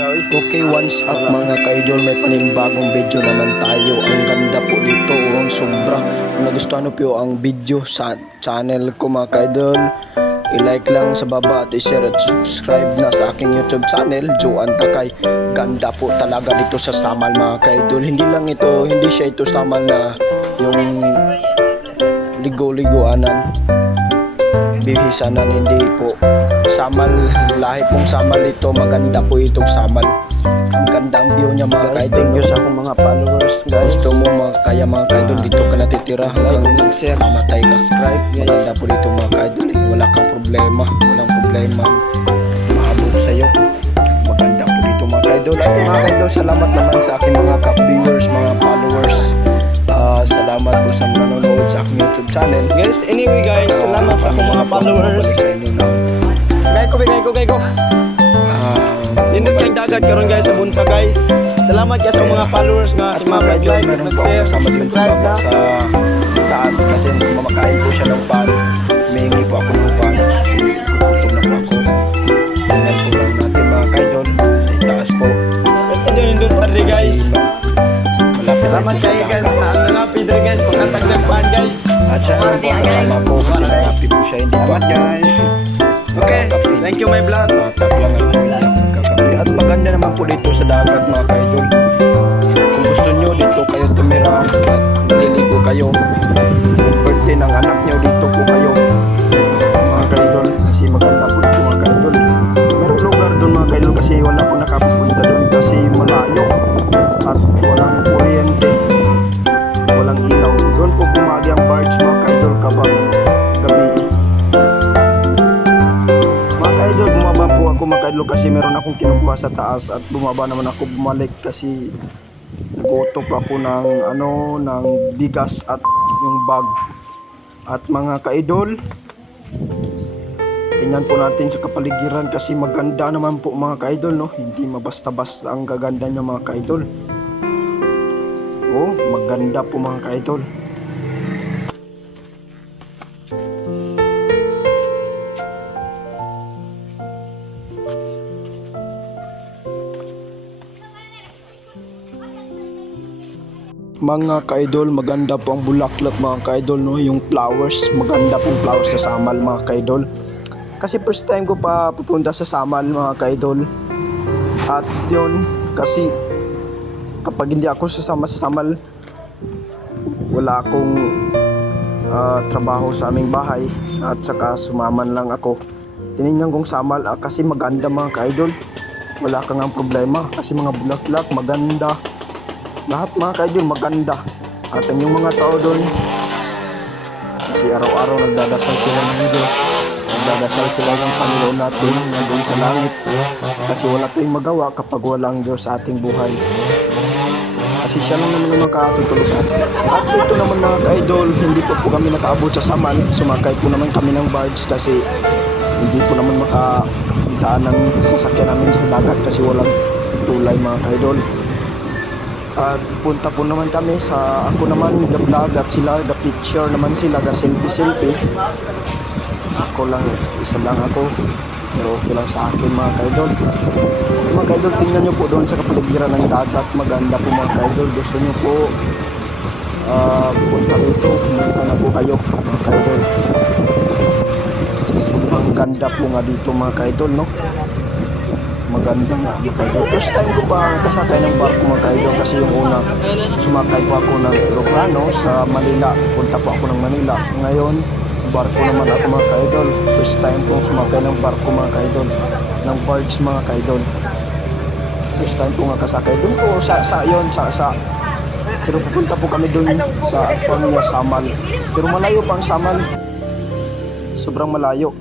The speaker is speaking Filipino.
Okay, once up mga ka-idol, may panibagong video naman tayo. Ang ganda po dito, ang sobra. Kung nagustuhan nyo po ang video sa channel ko mga ka-idol, i-like lang sa baba at i-share at subscribe na sa aking YouTube channel, Joan Takay. Ganda po talaga dito sa Samal mga ka-idol. Hindi siya ito Samal na yung ligo-ligoanan, bihisanan, hindi po. Samal, lahi pong Samal ito, maganda po itong Samal. Ang ganda ang view niya mga Guys, ka-idol. thank you sa akong mga followers, guys. Gusto mo kaya mga ka-idol, dito ka natitira hanggang mag-share, mamatay ka. subscribe, guys. Maganda po dito mga ka-idol, wala kang problema, walang problema maabot sa'yo. Maganda po dito mga ka-idol. At mga ka-idol, salamat naman sa aking mga viewers, mga followers. Salamat po sa nanonood sa aking YouTube channel. Guys, anyway guys, salamat sa akong mga followers. Gay ko. Nindot kayong dagat karon guys sa bunta guys. Salamat guys sa mga followers nga si mga ka-idol, like, meron po ako mag-share, kasama din sa baba subscribe na. sa taas kasi kumakain po siya ng pan. Humingi po ako ng pan kasi gutom na po ako. Tingnan po lang natin mga ka-idol sa itaas po. Ito dyan nindot tari guys. Malapit na Salamat ito sa kayo guys. dagat. Ang nangapid rin guys. Pagkatag sa pan guys. At siya naman po ang kasama ko kasi nangapi po siya, hindi pa Salamat guys. Okay, thank you my vlog. Batap lang ako, hindi ako kakapi. At maganda naman po dito sa dagat mga ka-idol. Kung gusto nyo dito kayo tumira at naliligo kayo, birthday ng anak nyo, dito po kayo mga ka-idol. Kasi maganda po dito mga ka-idol. Merong lugar doon mga ka-idol kasi wala po nakapupunta doon kasi malayo at walang kuryente, walang ilaw. Doon po pumagi ang barge mga ka-idol kapag gabi. Mga ka-idol, bumaba po ako mga ka-idol kasi meron akong kinukuha sa taas at bumaba naman ako, bumalik kasi nagutok ako ng bigas at yung bag. At mga ka-idol, tingnan po natin sa kapaligiran kasi maganda naman po mga ka-idol, no? Hindi mabasta-basta ang gaganda niya mga ka-idol. Oh, maganda po mga ka-idol. Mga ka-idol, maganda po ang bulaklak mga ka-idol, no? Yung flowers, maganda pong flowers sa Samal mga ka-idol. Kasi first time ko pa pupunta sa Samal mga ka-idol. At yun, kasi kapag hindi ako sasama sa Samal, wala akong trabaho sa aming bahay at saka sumaman lang ako. Tinignan kong Samal kasi maganda mga ka-idol. Wala kang ang problema kasi mga bulaklak maganda. Lahat mga ka-idol maganda. At ang yung mga tao doon, kasi araw-araw nagdadasal sila ng Diyos. Nagdadasal sila ng Panginoon natin na doon sa langit. Kasi wala tayong magawa kapag walang Diyos sa ating buhay. Kasi siya lang naman ang makatutulog sa atin. At ito naman mga ka-idol, hindi po kami nakaabot sa Samal. Sumakay po naman kami ng barge kasi hindi po naman makadaan ng sasakyan namin sa dagat kasi walang tulay mga ka-idol. At punta po naman kami sa, ako naman ga-vlog at sila ga-picture naman sila, ga-selfie. Ako lang, isa lang ako, pero okay lang sa akin mga ka-idol. Okay, mga ka-idol, tingnan nyo po doon sa kapaligiran ng dagat, maganda po mga ka-idol. Gusto nyo po punta rito, pumunta na po kayo mga ka-idol. Sobrang ganda po nga dito mga ka-idol, no? Maganda nga mga ka-idol. First time ko pa kasakay ng barko mga ka-idol kasi yung una sumakay po ako ng aeroplano sa Manila. Punta po ako ng Manila. Ngayon, barko naman ako mga ka-idol. First time po sumakay ng barko mga ka-idol. Ng barge mga ka-idol. First time po nga kasakay. Doon po sa pero pupunta po kami doon sa Samal. Pero malayo pang Samal. Sobrang malayo.